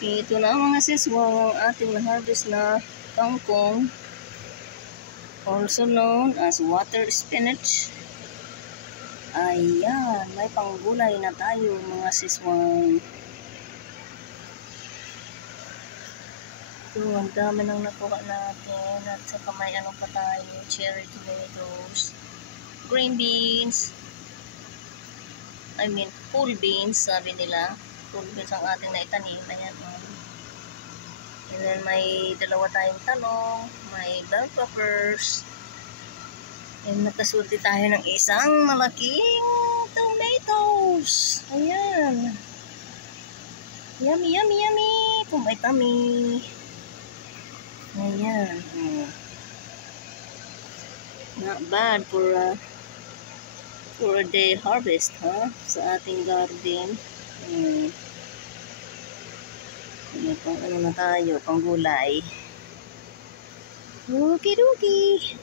Ito na mga siswang ang ating na-harvest na kangkong, also known as water spinach. Ayan, may panggulay na tayo mga siswang. Ito, ang dami nang nakuha natin. At saka may ano pa tayo, cherry tomatoes, green beans, full beans, sabi nila. Full beans ang ating naitanim. Ayan, and then may dalawa tayong talong, may bell peppers, and nakasulti tayo ng isang malaking tomatoes. Ayan. Yummy, yummy, yummy. Tumay-tummy. Ayan. Not bad for a day harvest, sa ating garden. Ano na tayo, pang gulay. Okie dokie.